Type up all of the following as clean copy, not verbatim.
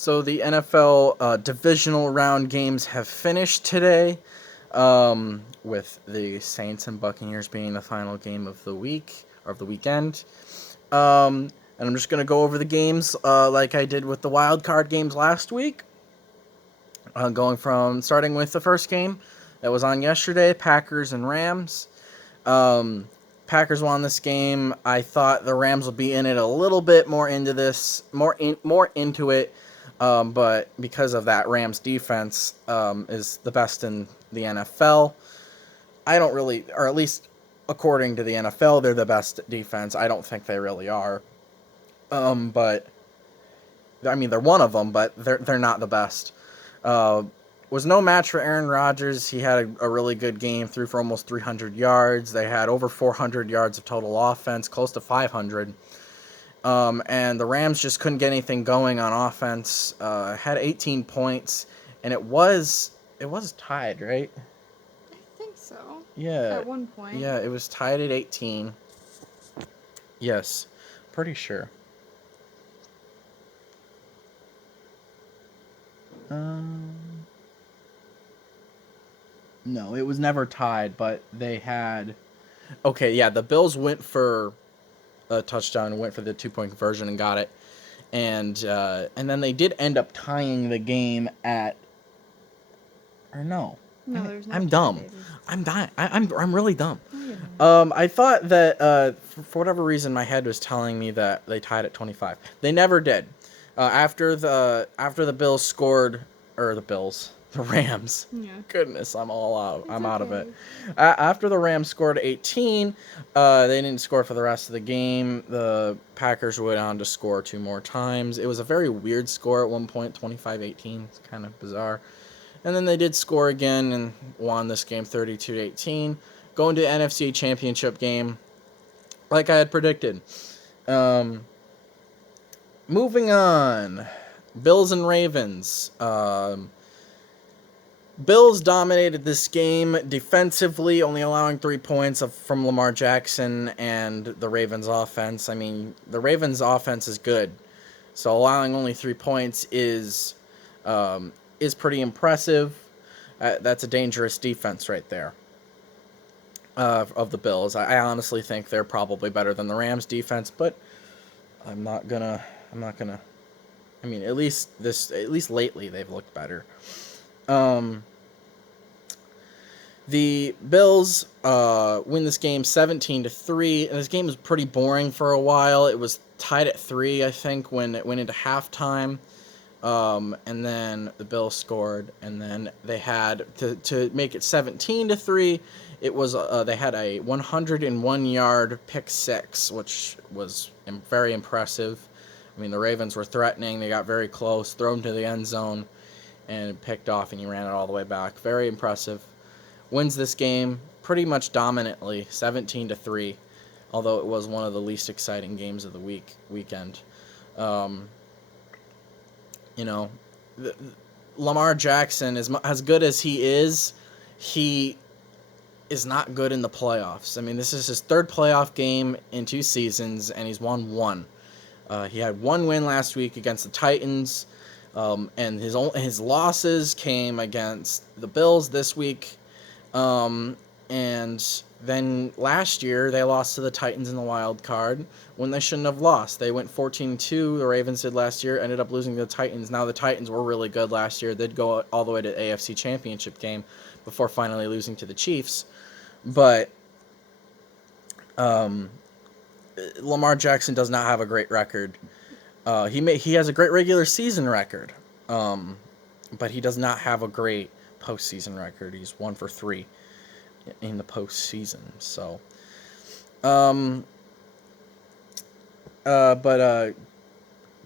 So the NFL divisional round games have finished today, with the Saints and Buccaneers being the final game of the week or of the weekend. And I'm just gonna go over the games like I did with the wild card games last week. Going from starting with the first game that was on yesterday, Packers and Rams. Um, Packers won this game. I thought the Rams would be in it a little bit more into this, more into it, but because of that, Rams defense is the best in the NFL. I don't really, or at least according to the NFL, they're the best defense. I don't think they really are. But I mean, they're one of them, but they're not the best. Uh, was no match for Aaron Rodgers. He had a really good game, threw for almost 300 yards. They had over 400 yards of total offense, close to 500. And the Rams just couldn't get anything going on offense. Had 18 points, and it was tied, right? I think so. Yeah, At one point. yeah, it was tied at 18. Yes, pretty sure. Um, no, it was never tied, but they had. Okay, yeah, the Bills went for a touchdown, went for the 2 point conversion and got it, and then they did end up tying the game at. Or no, No, there's no I'm tie, dumb. baby. I'm dying. I'm really dumb. No, you're not. I thought that for whatever reason my head was telling me that they tied at 25. They never did. After the Bills scored, or the Rams. Yeah. Goodness, I'm all out. It's I'm out of it. okay. After the Rams scored 18, they didn't score for the rest of the game. The Packers went on to score two more times. It was a very weird score at one point, 25-18. It's kind of bizarre. And then they did score again and won this game 32-18. Going to the NFC Championship game, like I had predicted. Um, Moving on, Bills and Ravens. Bills dominated this game defensively, only allowing 3 points from Lamar Jackson and the Ravens offense. I mean, the Ravens offense is good, so allowing only 3 points is pretty impressive. That's a dangerous defense right there of the Bills. I honestly think they're probably better than the Rams defense, but I'm not gonna. I'm not gonna. I mean, at least lately they've looked better. Um, the Bills win this game 17-3. And this game was pretty boring for a while. It was tied at 3, I think, when it went into halftime. And then the Bills scored, and then they had to make it 17-3. It was they had a 101-yard pick six, which was very impressive. I mean, the Ravens were threatening. They got very close, thrown to the end zone, and picked off, and he ran it all the way back. Very impressive. Wins this game pretty much dominantly, 17-3. Although it was one of the least exciting games of the weekend. Um, you know, Lamar Jackson, is as good as he is not good in the playoffs. I mean, this is his third playoff game in 2 seasons, and he's won one. He had one win last week against the Titans, and his losses came against the Bills this week, and then last year they lost to the Titans in the wild card when they shouldn't have lost. They went 14-2. The Ravens did last year, ended up losing to the Titans. Now the Titans were really good last year. They'd go all the way to the AFC Championship game before finally losing to the Chiefs. But Lamar Jackson does not have a great record. He has a great regular season record, but he does not have a great postseason record. He's 1-for-3 in the postseason. So, but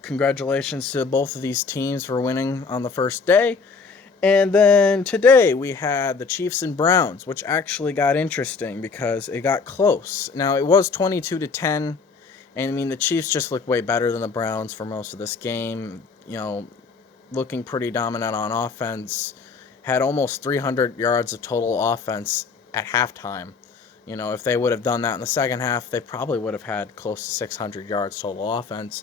congratulations to both of these teams for winning on the first day. And then today we had the Chiefs and Browns, which actually got interesting because it got close. Now it was 22-10, and I mean the Chiefs just looked way better than the Browns for most of this game. You know, looking pretty dominant on offense, had almost 300 yards of total offense at halftime. You know, if they would have done that in the second half, they probably would have had close to 600 yards total offense.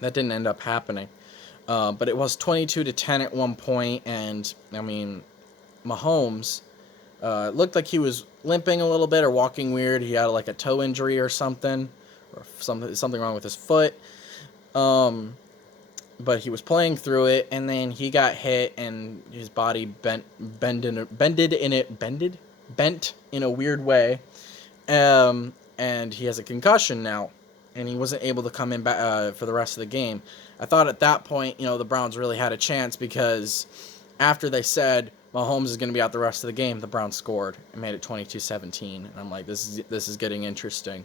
That didn't end up happening. But it was 22-10 at one point, and I mean, Mahomes looked like he was limping a little bit or walking weird. He had like a toe injury or something, or something wrong with his foot. But he was playing through it, and then he got hit, and his body bent in a weird way, and he has a concussion now, and he wasn't able to come in back for the rest of the game. I thought at that point, the Browns really had a chance because after they said Mahomes is going to be out the rest of the game, the Browns scored and made it 22-17, and I'm like, this is getting interesting.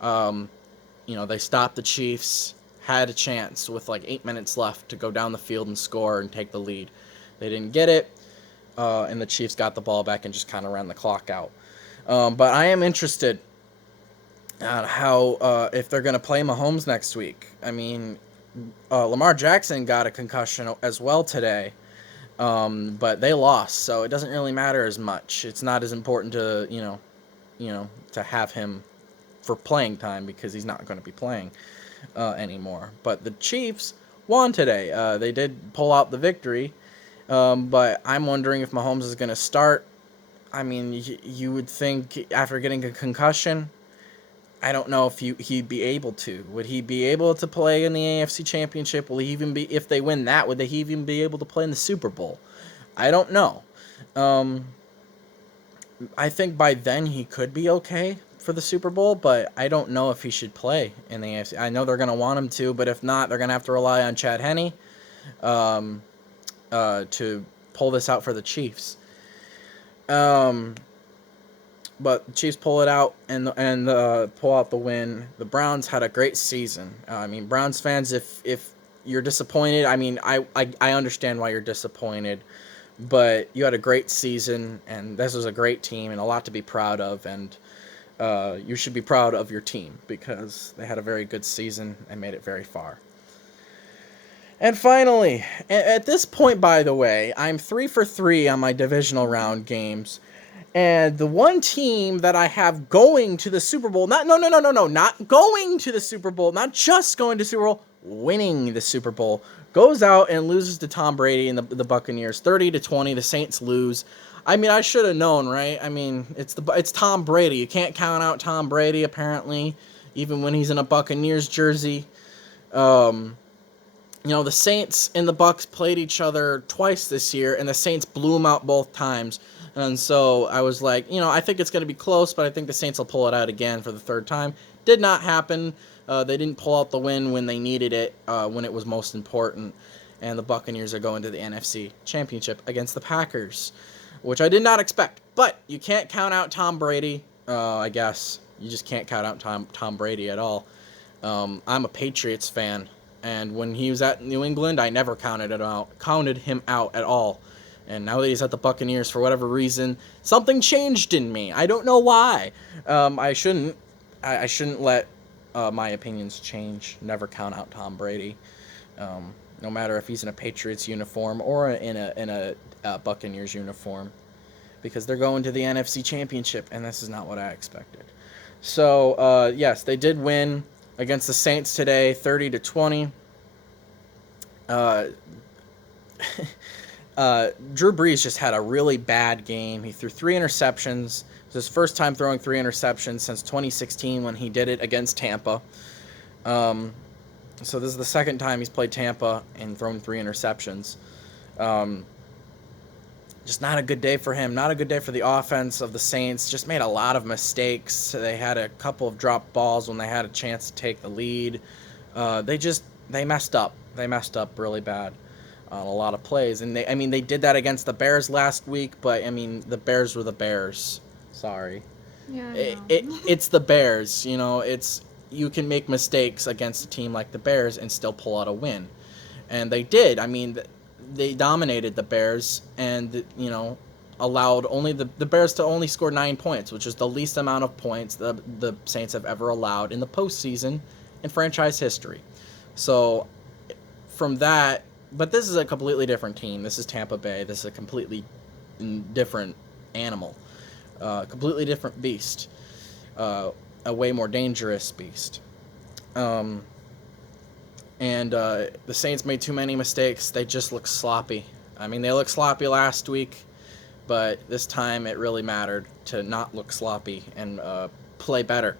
They stopped the Chiefs, had a chance with like 8 minutes left to go down the field and score and take the lead. They didn't get it, and the Chiefs got the ball back and just kind of ran the clock out. But I am interested on how if they're going to play Mahomes next week. I mean, Lamar Jackson got a concussion as well today, but they lost, so it doesn't really matter as much. It's not as important to to have him for playing time because he's not going to be playing anymore. But the Chiefs won today. They did pull out the victory, but I'm wondering if Mahomes is going to start. I mean, you would think after getting a concussion, I don't know if he'd be able to. Would he be able to play in the AFC Championship? Will he even be, if they win that, would they even be able to play in the Super Bowl? I don't know. I think by then he could be okay for the Super Bowl, but I don't know if he should play in the AFC. I know they're going to want him to, but if not, they're going to have to rely on Chad Henne to pull this out for the Chiefs. But the Chiefs pull it out and pull out the win. The Browns had a great season. I mean, Browns fans, if you're disappointed, I mean, I understand why you're disappointed, but you had a great season, and this was a great team and a lot to be proud of, and you should be proud of your team because they had a very good season and made it very far. And finally, at this point, by the way, I'm 3 for 3 on my divisional round games. And the one team that I have going to the Super Bowl, not going to the Super Bowl, not just going to the Super Bowl, winning the Super Bowl, goes out and loses to Tom Brady and the Buccaneers, 30-20. The Saints lose. I mean, I should have known, right? I mean, it's Tom Brady. You can't count out Tom Brady, apparently, even when he's in a Buccaneers jersey. The Saints and the Bucs played each other twice this year, and the Saints blew them out both times. And so I was like, I think it's going to be close, but I think the Saints will pull it out again for the third time. Did not happen. They didn't pull out the win when they needed it, when it was most important. And the Buccaneers are going to the NFC Championship against the Packers, which I did not expect. But you can't count out Tom Brady, I guess. You just can't count out Tom Brady at all. I'm a Patriots fan, and when he was at New England, I never counted him out at all. And now that he's at the Buccaneers, for whatever reason, something changed in me. I don't know why. I shouldn't let my opinions change. Never count out Tom Brady, no matter if he's in a Patriots uniform or in a Buccaneers uniform, because they're going to the NFC Championship, and this is not what I expected. So yes, they did win against the Saints today, 30-20. Drew Brees just had a really bad game. He threw 3 interceptions. It was his first time throwing 3 interceptions since 2016 when he did it against Tampa. So this is the second time he's played Tampa and thrown 3 interceptions. Just not a good day for him. Not a good day for the offense of the Saints. Just made a lot of mistakes. They had a couple of dropped balls when they had a chance to take the lead. They messed up. They messed up really bad on a lot of plays. And they did that against the Bears last week, but the Bears were the Bears. Sorry. Yeah, it's the Bears. You can make mistakes against a team like the Bears and still pull out a win. And they did. They dominated the Bears and, allowed only the Bears to only score 9 points, which is the least amount of points the Saints have ever allowed in the postseason in franchise history. So from that, but this is a completely different team. This is Tampa Bay. This is a completely different animal, completely different beast, a way more dangerous beast. And the Saints made too many mistakes. They just look sloppy. I mean, they looked sloppy last week, but this time it really mattered to not look sloppy and play better.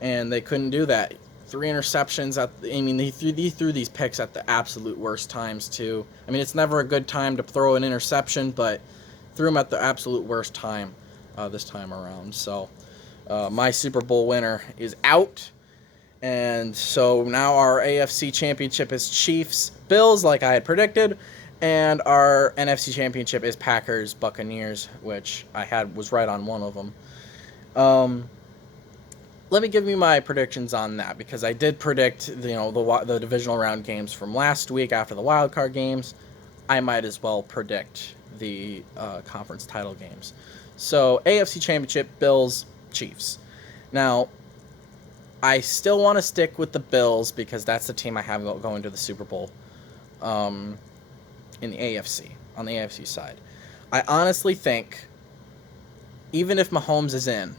And they couldn't do that. 3 interceptions. They threw these picks at the absolute worst times, too. I mean, it's never a good time to throw an interception, but threw them at the absolute worst time this time around. So my Super Bowl winner is out. And so now our AFC Championship is Chiefs, Bills, like I had predicted. And our NFC Championship is Packers, Buccaneers, which was right on one of them. Let me give you my predictions on that, because I did predict the divisional round games from last week after the wild card games. I might as well predict the conference title games. So AFC Championship, Bills, Chiefs. Now, I still want to stick with the Bills because that's the team I have going to the Super Bowl in the AFC, on the AFC side. I honestly think, even if Mahomes is in,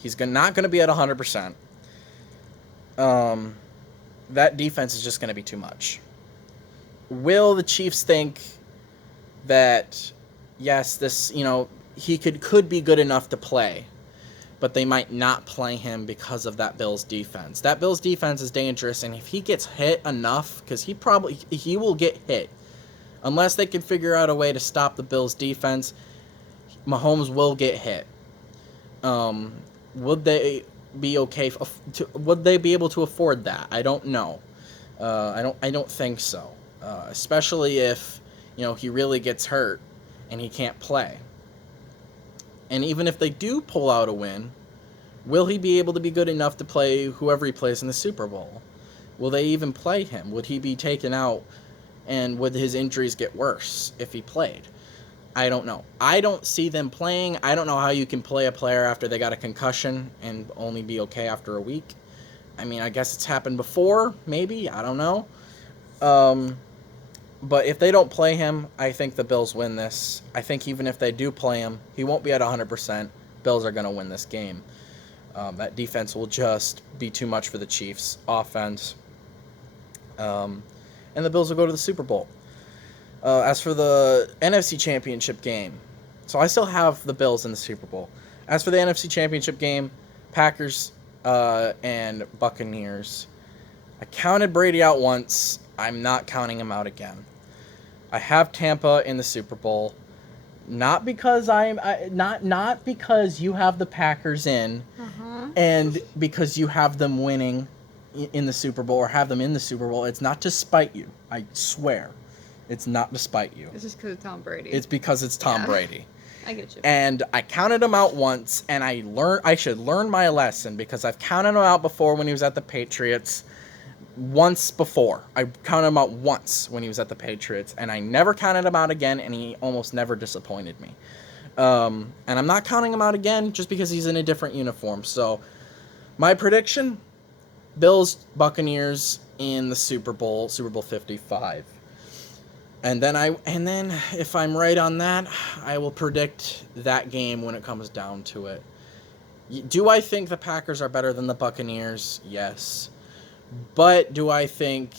he's not going to be at 100%. That defense is just going to be too much. Will the Chiefs think that, yes, this, he could be good enough to play, but they might not play him because of that Bills defense? That Bills defense is dangerous, and if he gets hit enough, because he will get hit, unless they can figure out a way to stop the Bills defense, Mahomes will get hit. Would they be okay? Would they be able to afford that? I don't know. I don't think so. Especially if he really gets hurt and he can't play. And even if they do pull out a win, will he be able to be good enough to play whoever he plays in the Super Bowl? Will they even play him? Would he be taken out, and would his injuries get worse if he played? I don't know. I don't see them playing. I don't know how you can play a player after they got a concussion and only be okay after a week. I mean, I guess it's happened before, maybe. I don't know. But if they don't play him, I think the Bills win this. I think even if they do play him, he won't be at 100%. Bills are going to win this game. That defense will just be too much for the Chiefs' offense. And the Bills will go to the Super Bowl. As for the NFC Championship game, so I still have the Bills in the Super Bowl. As for the NFC Championship game, Packers and Buccaneers. I counted Brady out once. I'm not counting him out again. I have Tampa in the Super Bowl, not because not because you have the Packers in, and because you have them winning in the Super Bowl or have them in the Super Bowl. It's not to spite you. I swear, it's not to spite you. It's just because it's Tom Brady. It's because it's Tom Brady. I get you. And I counted him out once, and I should learn my lesson, because I've counted him out before when he was at the Patriots. Once before. I counted him out once when he was at the Patriots, and I never counted him out again, and he almost never disappointed me. And I'm not counting him out again just because he's in a different uniform. So my prediction, Bills, Buccaneers in the Super Bowl 55. And then if I'm right on that, I will predict that game when it comes down to it. Do I think the Packers are better than the Buccaneers? Yes. But do I think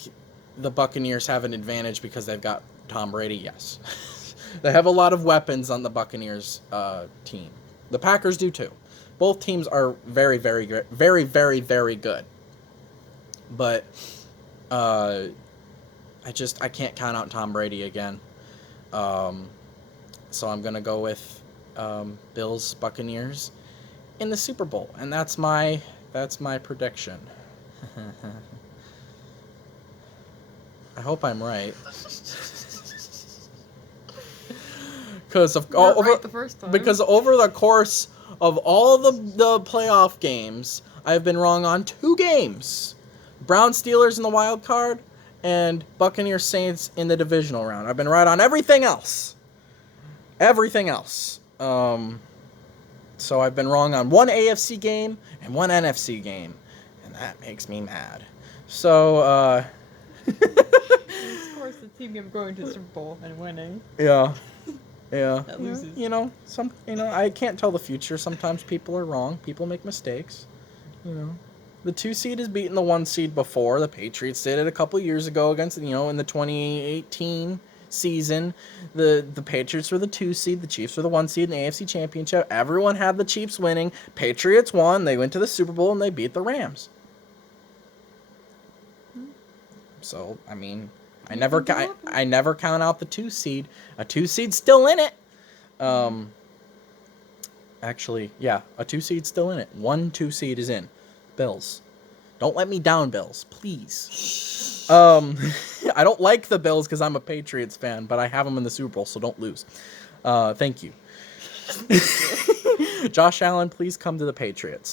the Buccaneers have an advantage because they've got Tom Brady? Yes. They have a lot of weapons on the Buccaneers team. The Packers do too. Both teams are very, very good. Very, very, very good. But I can't count out Tom Brady again. So I'm going to go with Bills, Buccaneers in the Super Bowl. And that's my prediction. I hope I'm right. Because over the course of all the playoff games, I've been wrong on 2 games. Browns Steelers in the wild card and Buccaneers Saints in the divisional round. I've been right on everything else. So I've been wrong on 1 AFC game and 1 NFC game. That makes me mad. So, of course, the team you're going to the Super Bowl and winning. Yeah. That loses. I can't tell the future. Sometimes people are wrong. People make mistakes. The 2 seed has beaten the 1 seed before. The Patriots did it a couple years ago against, in the 2018 season. The Patriots were the 2 seed. The Chiefs were the 1 seed in the AFC Championship. Everyone had the Chiefs winning. Patriots won. They went to the Super Bowl and they beat the Rams. So, I mean, I never count out the 2 seed. A 2 seed's still in it. Actually, yeah, a 2 seed's still in it. 1 2 seed is in. Bills. Don't let me down, Bills, please. I don't like the Bills because I'm a Patriots fan, but I have them in the Super Bowl, so don't lose. Thank you. Josh Allen, please come to the Patriots.